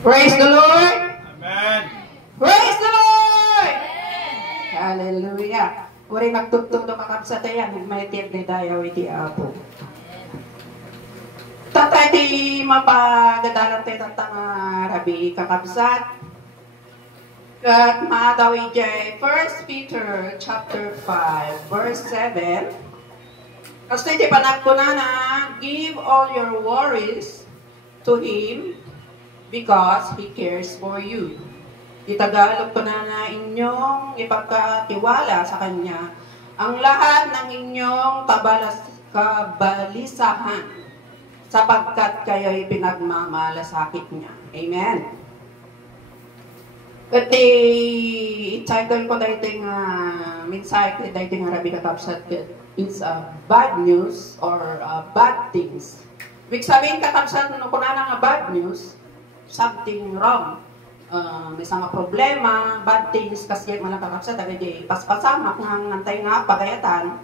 Praise the Lord! Amen. Praise the Lord! Amen. Hallelujah! Uri nagtutong do kakabsatayan, nagmaitid ni dayaw iti apo. Tatay di mapagadalan tayo tantang rabi kakabsat. Kat maadaw ijay 1 Peter chapter 5 verse 7. Kasi di panagkuna na, give all your worries to Him because He cares for you. Itagalog ko na inyong ipagkatiwala sa Kanya ang lahat ng inyong kabalisahan sapagkat kayo'y pinagmamalasakit niya. Amen. But title ko dahil mensahe ko dahil Arabic kakabsat is bad news or bad things. Ibig sabihin kakabsat nung kuna nga bad news, something wrong. May mga problema, bad things kasi mga kakabsat dahil paspasamak ng antay nga pagayatan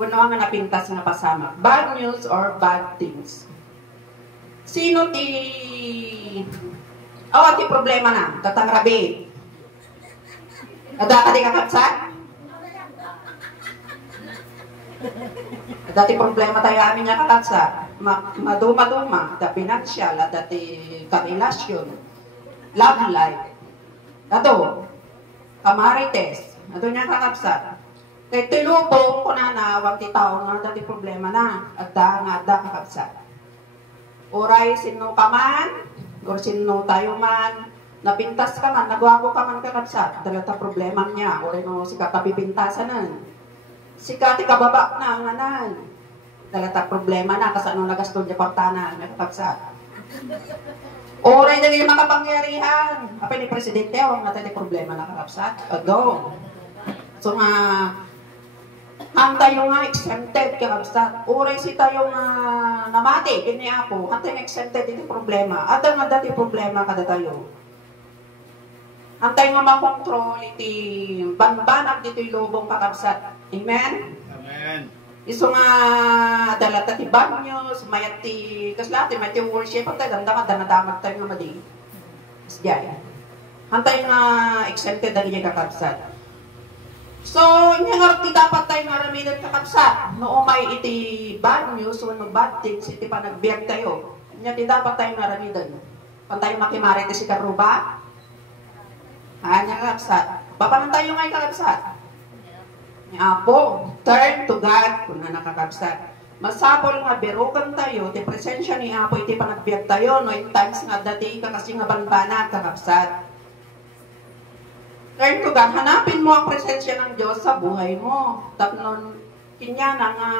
kung nga napintas nga pasamak. Bad news or bad things. Sino ti problema na, tatang rabi. Ada ka di kakabsat? Dati problema tayo amin nga kakabsat. Maduma-duma, da pinansyal, dati karelasyon, love life. Ato, kamarites, ato niya kakabsat. Kaya tilubong ko na wag ti tao nga dati problema na, ada kakabsat. Oray, sino ka man, or sino tayo man, napintas ka man, nagwapo ka man kakabsat, dalata problema niya, o no, si katapipintasan nan. Si kati kababa na nganan, dalata problema na, kasano nagastol niya portanan, kakabsat. Oray na yung makapangyarihan, apa ni presidente, o nga tayo problema na kakabsat, go. So nga, tayo nga exempted kakabsat. Oray si tayo nga namati, kini ako, tayo nga exempted iti problema. At nga dati problema kada tayo. Tayo nga makontrol iti banbanag dito yung lubong kakabsat. Amen? Amen. Iso nga dalat ti bad news, mayat ti, kaslati, mayat ti worship, at tayo ganda ka, danadamag tayo nga madi. Asya. Tayo nga exempted dali yung kakabsat. So, hindi nga ti dapat tayo maraminan kakabsat. Noong may iti bad news, o bad things, iti panagbiag tayo. Hindi dapat tayo maraminan. Kung tayo makimari ti si Karuba, niya kakabsat. Papanan tayo ngayon kakabsat. Apo, turn to God kung na nakakabsat. Masapol nga berukan tayo, ti presensya ni Apo, iti panagbiag tayo, no, in times nga dati ka kasi nga banbana kakabsat. Turn to God, hanapin mo ang presensya ng Diyos sa buhay mo. Tapnon, kinya na nga,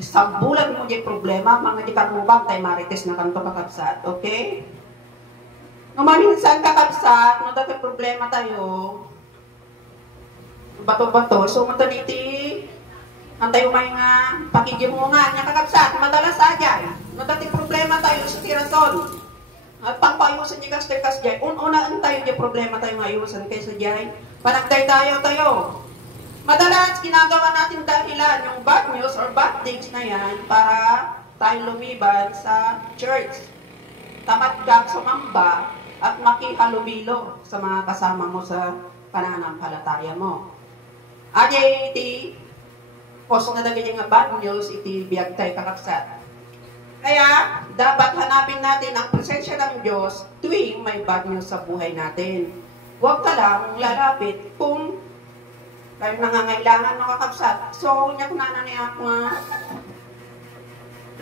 sambulan mo yung problema, mga di karubang tayo marites na kanto kakabsat. Okay? Nung maminsan kakabsat, nung dati problema tayo, bato-bato, so mataniti, antay umay nga, pakigyan mo nga, niya kakabsat, madalas ajay. Nung dati problema tayo sa tirason. At pangpayusan niya kas jay, ununaan tayo yung problema tayo ngayusan kaysa jay, panagtay tayo. Madalas, ginagawa natin dahilan yung bad news or bad things na yan para tayo lumiban sa church. Tamatgag sumamba at makihalubilo sa mga kasama mo sa pananampalataya mo. Ajay iti, post na dagay nga bad news, iti biyag tayo kakabsat. Kaya, dapat hanapin natin ang presensya ng Diyos tuwing may bad news sa buhay natin. Huwag ka lang lalapit kung kayo nangangailangan makakabsat. So, niya kunana niya nga,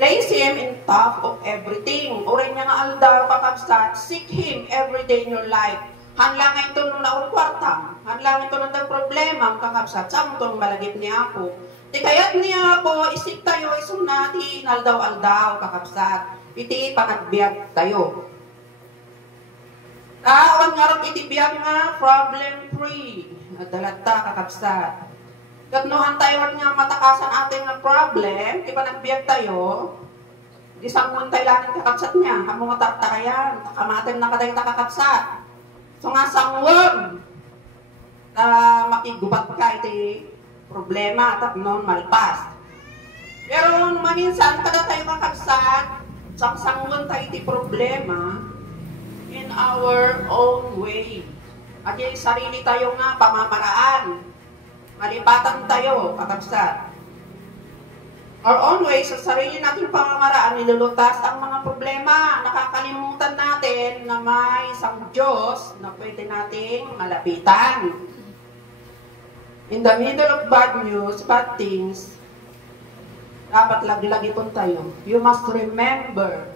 place Him in top of everything. Uray niya nga aldaw kakabsat, seek Him every day in your life. Hanlang ito nung naong kwarta, hanlang ito nung problema, kakabsat, saan ito nung malagip niya ako. Di kaya't niya po, isip tayo, isong natin, aldaw-aldaw, kakabsat. Iti panagbiag tayo. Tawan nga rin iti biag nga, problem-free. Dalata, kakabsat. Gatnohan tayo nga matakasan ating nga problem, di panagbiag tayo, di sangun tayo lang kakabsat niya, hamo nga tartakayan, takamatin na kadayang kakabsat. So nga sangwag, makigubat ka iti problema at noon malpas. Pero maminsan kada tayo kakabsat, Sangsangwan tayo iti problema in our own way. At yung sarili tayo nga pamamaraan. Malipatan tayo, kakabsat. Our own way, sa sarili nating pamamaraan, nilulutas ang mga problema. Nakakalimutan natin na may isang Diyos na pwede nating malapitan. In the middle of bad news, bad things, dapat lagi-lagi po tayo. You must remember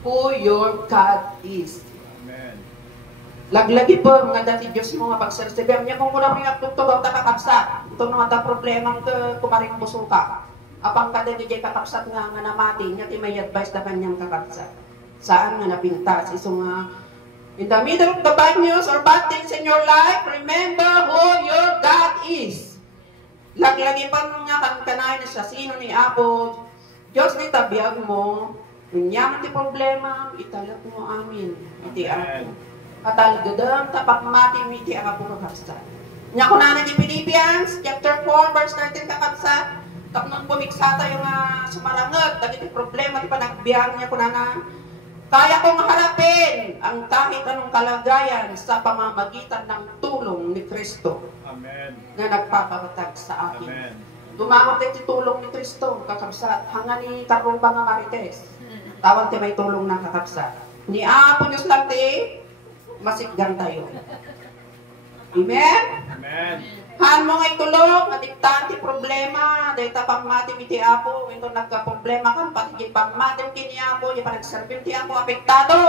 who your God is. Amen. Laglagi po mga dati Diyos mo nga pagserseber niya kung mula mga tutugaw ta kakapsat. Ito nga ta problema kumaring musuka. Apang kada di jay kakapsat nga namati niya ti may advice na kanyang kakapsat. Saan nga napintas? Iso nga in the middle of the bad news or bad things in your life, remember who your God is. Laglagi pa nga kankanay na sa sino ni Apo, Diyos ni tabiyag mo, kunyaman ti problema, italak mo amin, iti ako. Katalgadam, tapak mati, iti ako kakapsat. Nya ko na di Philippians, chapter 4, verse 13 kakapsat, tapnon pumiksa tayo nga sumarangat, dagiti problema, ti panagbiang niya ko na kaya kong harapin ang kahit anong kalagayan sa pamamagitan ng tulong ni Kristo. Amen. Na nagpapakatag sa akin. Amen. Dumamot din si tulong ni Kristo, kakabsat, hanga ni Karuba nga Marites. Tawag ti may tulong ng kakabsat. Ni Apo Diyos lang ti, masigdan tayo. Amen? Amen. Han mo nga itulong, nadiktaan ti problema, dahil tapang matim iti Apo, ito nagka-problema kan, pati di pang matim kini Apo, di pa nagservim ti Apo, apektado.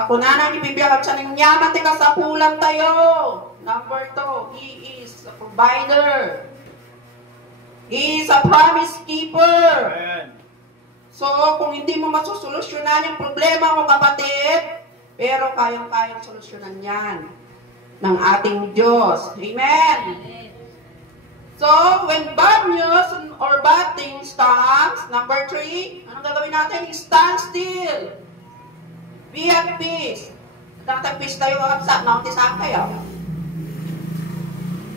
Ako na ibibiyag sa nangyaman ti kasapulan tayo. Number 2, He is a provider. He is a promise keeper. Amen. So, kung hindi mo masusolusyonan yung problema mo kapatid, pero kayang-kayang solusyonan yan ng ating Diyos. Amen? So, when bad news or bad things comes, number 3, anong gagawin natin? Stand still. Be at peace. Tatag-peace tayo kakapsat. Nauntisahan kayo.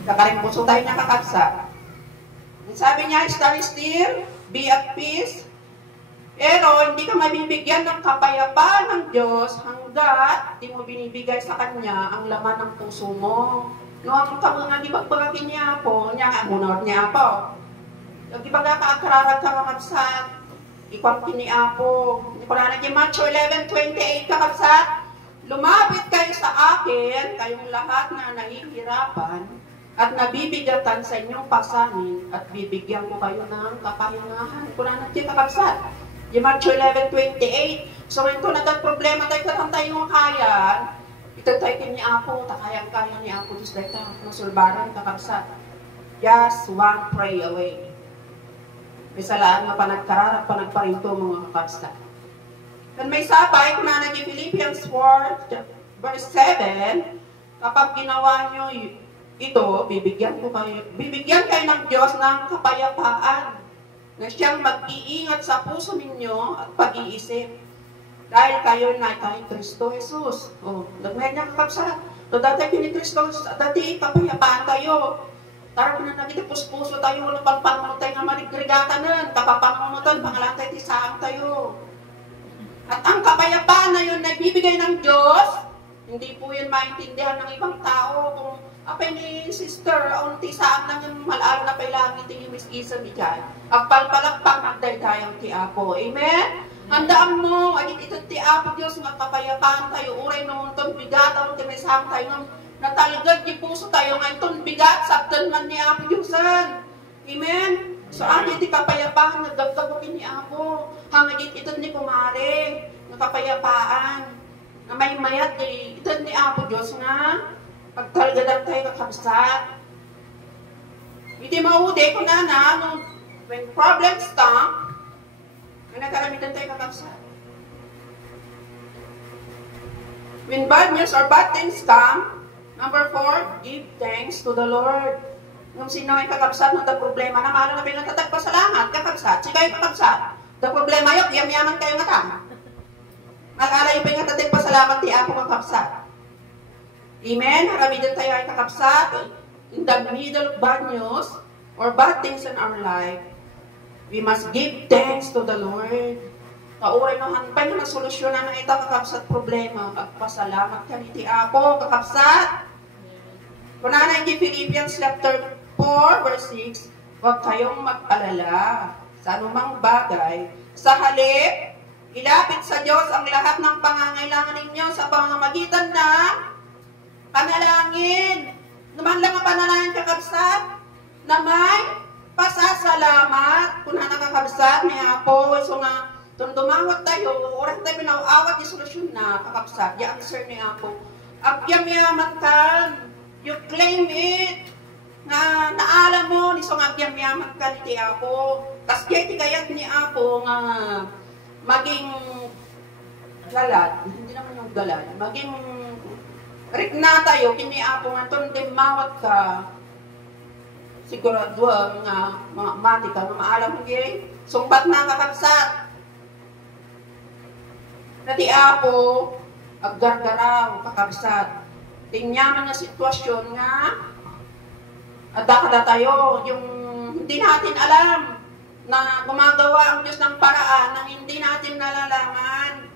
Kakaring puso tayo niya kakapsat. Sabi niya, stand still, be at peace. Pero hindi ka mabibigyan ng kapayapaan ng Diyos hanggat hindi mo binibigay sa Kanya ang laman ng puso mo. Noong ka mga di bagpagagin niya po, niya nga munor niya po. Yung ibaga kaakararag ka kakapsat, ikwang kiniapo. Hindi ko na naging Matthew 11:28 kakapsat. Lumapit kayo sa akin, kayong lahat na nahihirapan, at nabibigatan sa inyong pasanin, at bibigyan ko kayo ng kapahingahan. Hindi ko na naging kakapsat. Yung Matthew 11:28. So, ito na dahil problema tayo katantay ng kayan, ito tayo ni Apo, takayang-kaya ni Apo, Diyos dahil tayo, nasulbaran, kakabsat. Just one pray away. May salaan nga panagkararap, panagparinto mga kakabsat. Then may sabay, kung na naging Philippians 4, verse 7, kapag ginawa nyo ito, bibigyan kayo ng Diyos ng kapayapaan, na siyang mag-iingat sa puso ninyo at pag-iisip. Dahil kayo na kay Kristo Jesus. O, nagmayad niya kakapsat. So, dati kini Kristo, dati kapayapaan tayo. Tara ko na naging puso tayo, walang pangpangunutay nga marigrigatan nun. Kapapangunutan, pangalan tayo, tisaan tayo. At ang kapayapaan na yun, nagbibigay ng Diyos, hindi po yun maintindihan ng ibang tao. Kung apay ni sister, unti saan lang yung malalo na kailangan ito yung mis-isa ni Jan. Agpalpalakpang nagdaydayang ti Apo. Amen? Handaan mo, agit ito ti Apo Diyos, nga kapayapaan tayo, uray noon itong bigat, ang tinesang tayo, natalagad di puso tayo, nga itong bigat, saktan man ni Apo Diyosan. Amen? So, agit ti kapayapaan, nagdagdagokin ni Apo, hangagit ito ni kumare, nga kapayapaan, na may mayat, ito ni Apo Diyos nga, pagtalgadan tayo kakabsat. Hindi maudi ko na, when problems come, nagkaramitan tayo kakabsat. When bad news or bad things come, number 4, give thanks to the Lord. Nung sino ay kakabsat ng problema na malo na pinagtatagpasalamat, kakabsat, sige kayo kakabsat. The problema yun, yaman kayo nga tama. Mag-alay yung pinagtatagpasalamat di ako kakabsat. Amen? Haramidan tayo ay kakapsat in the middle of bad news or bad things in our life. We must give thanks to the Lord. Kauray no hanpay na solusyonan na ita kakabsat problema. Agpasalamat ka ni ti Apo, kakabsat. Kunana yung Philippians chapter 4 verse 6, huwag kayong mag-alala sa anumang bagay. Sa halip, ilapit sa Diyos ang lahat ng pangangailangan ninyo sa pamamagitan ng panalangin. Naman lang ang panalangin kakabsat na may pasasalamat. Kung nakakabsat ni Apo, so nga, dumawat tayo, oras tayo pinawawat yung solusyon na kakabsat, yung answer ni Apo. Agyam-yaman ka, you claim it, na naalam mo, ni so nga agyam-yaman ka ni Apo. Tapos kaya ni Apo nga maging galad, hindi naman yung galad, maging rikna tayo, kini Apo nga, dumawat ka, siguro nga mga mati ka, maalam mo gay, sumbat na kakabsat. Nati Apo, aggargaraw, kakabsat. Tingyaman na sitwasyon nga, at dakada tayo, yung hindi natin alam na gumagawa ang Diyos ng paraan nang hindi natin nalalaman.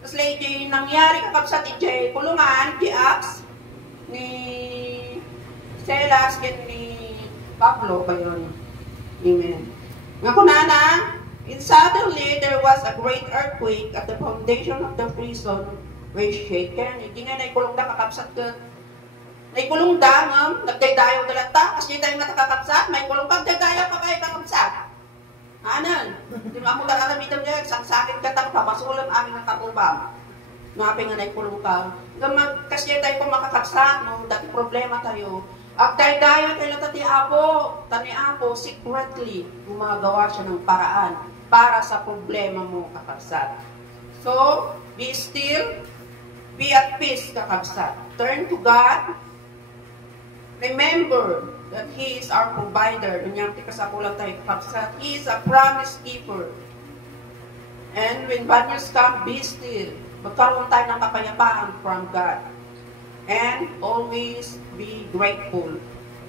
Tapos lady, nangyari kakabsat ijay kulungan, di Acts, ni Silas, ni Pablo, kayo. Amen. Nga kunana, and suddenly there was a great earthquake at the foundation of the prison was shaken. Hindi nga naikulong da kakabsat ka. Naikulong da nga, nagdaydayaw dalata, kasi tayo nga kakabsat, may kulong pag daydayaw pa kayo kakabsat. Anan, hindi mo ako dararamitan niya, isang sakit ka tang papasulam aming nakatubang. Napin nga naikulong ka. Kasi tayo kung makakabsat, no, dati problema tayo. At daydayaw tayo lang tani Apo, secretly, gumagawa siya ng paraan para sa problema mo, kakabsat. So, be still, be at peace, kakabsat. Turn to God. Remember that He is our provider. Nunyang tikasakulang tayo, kakabsat. He is a promise keeper. And when bad news come, be still. Magkaroon tayo ng kapayapaan from God. And always be grateful.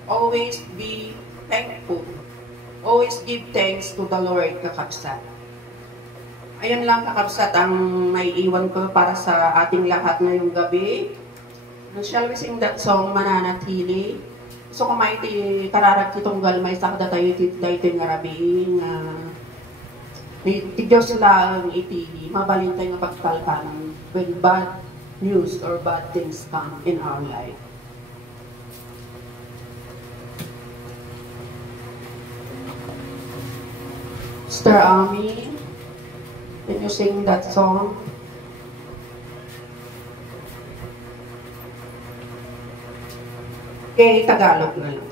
Always be thankful. Always give thanks to the Lord, kakabsat. Ayan lang, kakabsat, ang may iwan ko para sa ating lahat ngayong gabi. Shall we sing that song, Mananatili? So kung may kararag kitunggal, may sakda tayo dito nga rabi, nga ti Diyos lang iti, mabalintay nga pagkalkan when bad news or bad things come in our life. Sister Ami, can you sing that song? Okay, Tagalog na lang.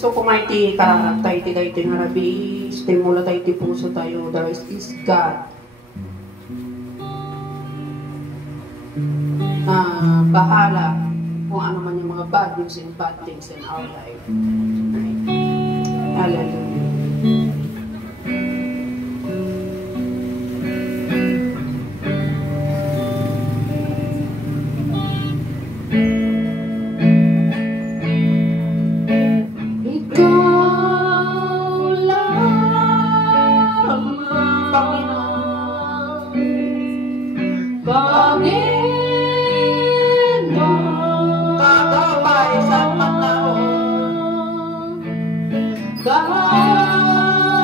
So kung may ti kararag tayo ti dahi nga rabi, stimula tayo ti puso tayo, there is God na bahala kung ano man yung mga bad news and bad things in our life. Right? Hallelujah. God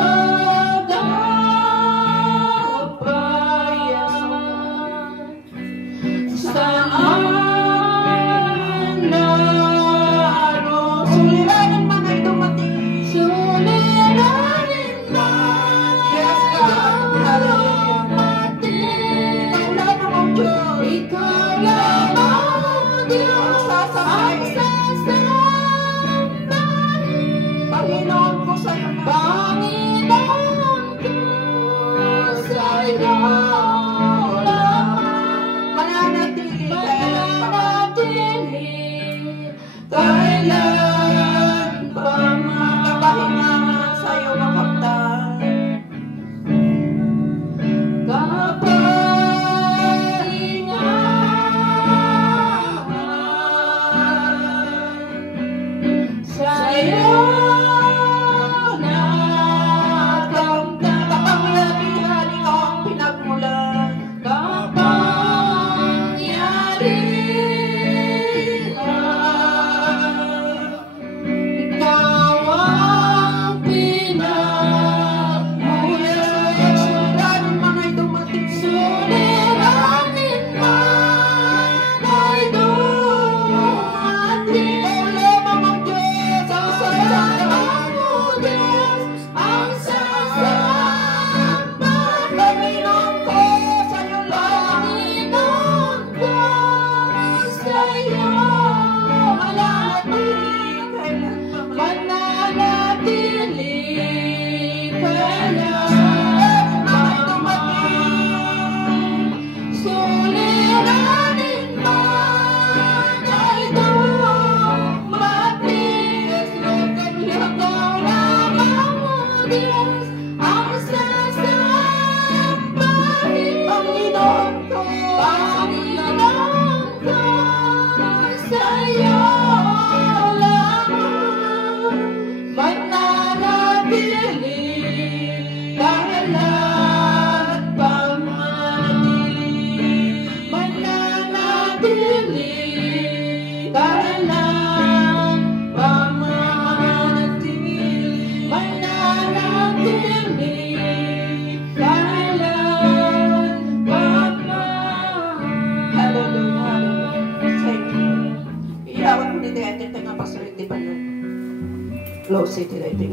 Davao City, Leyte.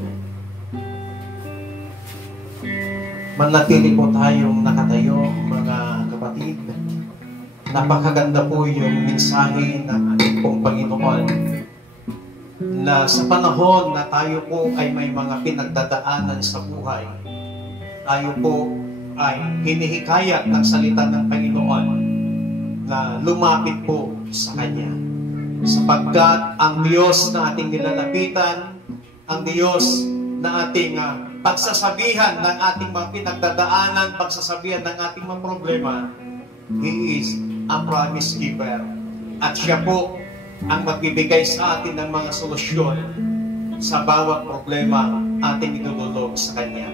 Manatili po tayong nakatayo, mga kapatid. Napakaganda po yung mensahe ng ating pong Panginoon na sa panahon na tayo po ay may mga pinagdadaanan sa buhay, tayo po ay hinihikayat ng salita ng Panginoon na lumapit po sa Kanya. Sapagkat ang Diyos na ating nilalapitan, ang Diyos na ating pagsasabihan ng ating mga pinagdadaanan, pagsasabihan ng ating mga problema, He is a promise giver. At Siya po ang magbibigay sa atin ng mga solusyon sa bawat problema ating idudulog sa Kanya.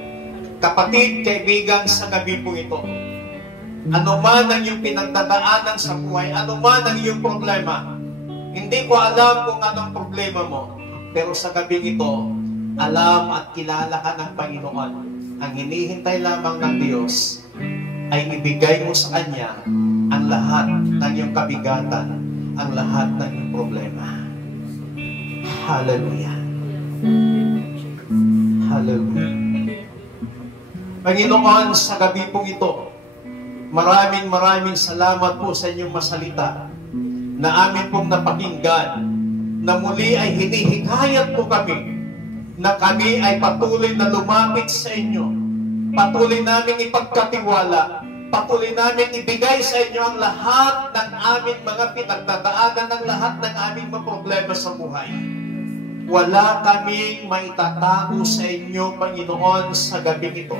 Kapatid, kaibigan, sa gabi po ito, ano man ang iyong pinagdadaanan sa buhay, ano man ang iyong problema, hindi ko alam kung anong problema mo, pero sa gabi ito, alam at kilala ka ng Panginoon. Ang hinihintay lamang ng Diyos ay ibigay mo sa Kanya ang lahat ng iyong kabigatan, ang lahat ng iyong problema. Hallelujah. Hallelujah. Panginoon, sa gabi pong ito, maraming salamat po sa inyong masalita na amin pong napakinggan, na muli ay hinihikayat po kami na kami ay patuloy na lumapit sa inyo, patuloy namin ipagkatiwala, patuloy namin ibigay sa inyo ang lahat ng aming mga pinagdadaanan, ng lahat ng aming mga problema sa buhay. Wala kaming maitatago sa inyo, Panginoon, sa gabi ito.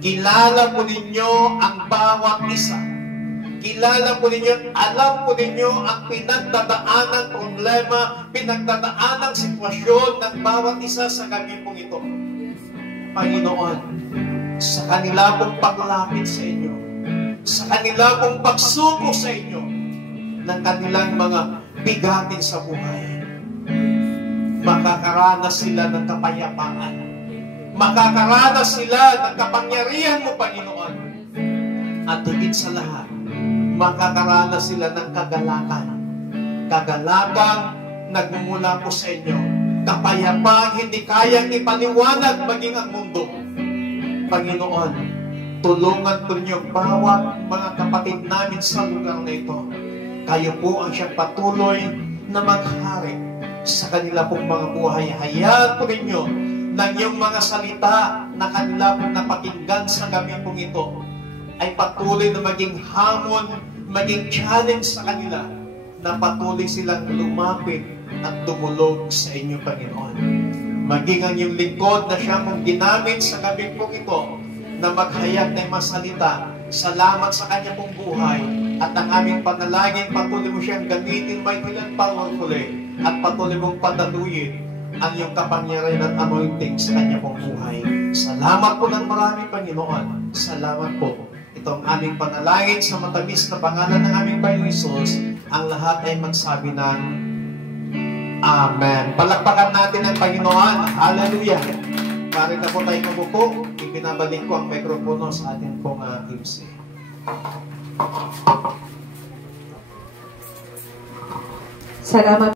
Kilala po ninyo ang bawat isa. Kilala po ninyo, alam po ninyo ang pinagdadaanan problema, pinagdadaanan sitwasyon ng bawat isa sa gabi pong ito. Panginoon, sa kanila pong paglapit sa inyo, sa kanila pong pagsuko sa inyo ng kanilang mga bigatin sa buhay, makakaranas sila ng kapayapaan, makakaranas sila ng kapangyarihan mo, Panginoon, at higit sa lahat, makakaranas sila ng kagalakan. Kagalakan nagmumula po sa inyo. Kapayapang hindi kayang ipaliwanag maging ang mundo. Panginoon, tulungan po ninyo bawat mga kapatid namin sa lugar na ito. Kayo po ang siyang patuloy na maghari sa kanila pong mga buhay. Hayaan po ninyo ng iyong mga salita na kanila pong napakinggan sa gabi pong ito ay patuloy na maging hamon, maging challenge sa kanila, na patuloy silang lumapit at dumulog sa inyo, Panginoon. Maging ang iyong lingkod na siya mong ginamit sa gabi pong ito na maghayag ng masalita. Salamat sa kanya pong buhay at ang aming panalangin, patuloy mo siyang gamitin mightily and powerfully at patuloy mong padaluyin ang iyong kapangyarihan at anointing sa kanya pong buhay. Salamat po ng marami, Panginoon. Salamat po. Itong aming panalangin sa matamis na pangalan ng aming Panginoon Hesus, ang lahat ay magsabi ng Amen. Palakpakan natin ang Panginoon. Hallelujah. Pare na po tayo mabuko. Ipinabalik ko ang mikropono sa ating pong MC. Salamat.